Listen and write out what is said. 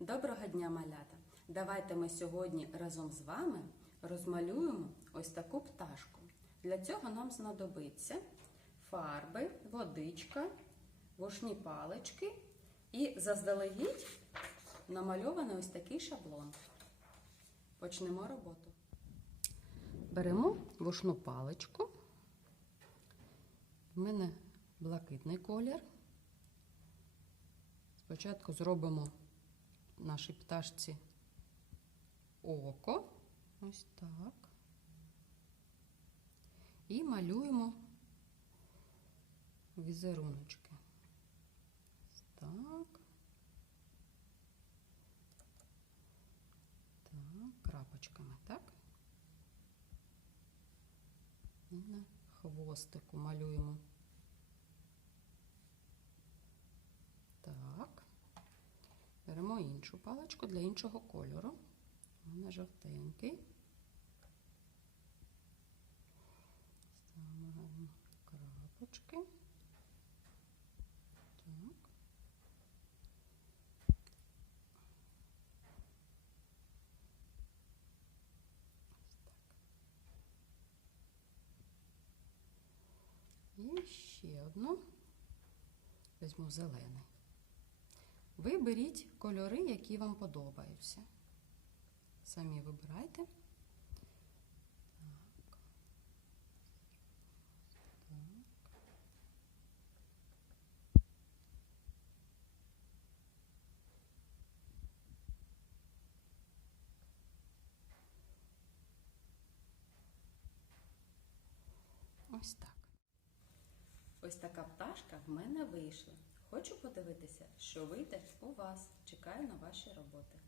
Доброго дня, малята! Давайте ми сьогодні разом з вами розмалюємо ось таку пташку. Для цього нам знадобиться фарби, водичка, вушні палички і заздалегідь намальований ось такий шаблон. Почнемо роботу. Беремо вушну паличку. У мене блакитний колір. Спочатку зробимо нашій пташці око. Ось так. І малюємо візеруночки. Так. Так, крапочками, так? І на хвостику малюємо. Так. Беремо іншу паличку для іншого кольору. У мене жовтенький. Ставимо крапочки. Так. І ще одну. Візьму зелений. Ви беріть кольори, які вам подобаються. Самі вибирайте. Так. Так. Ось так. Ось така пташка в мене вийшла. Хочу подивитися, що вийде у вас. Чекаю на ваші роботи.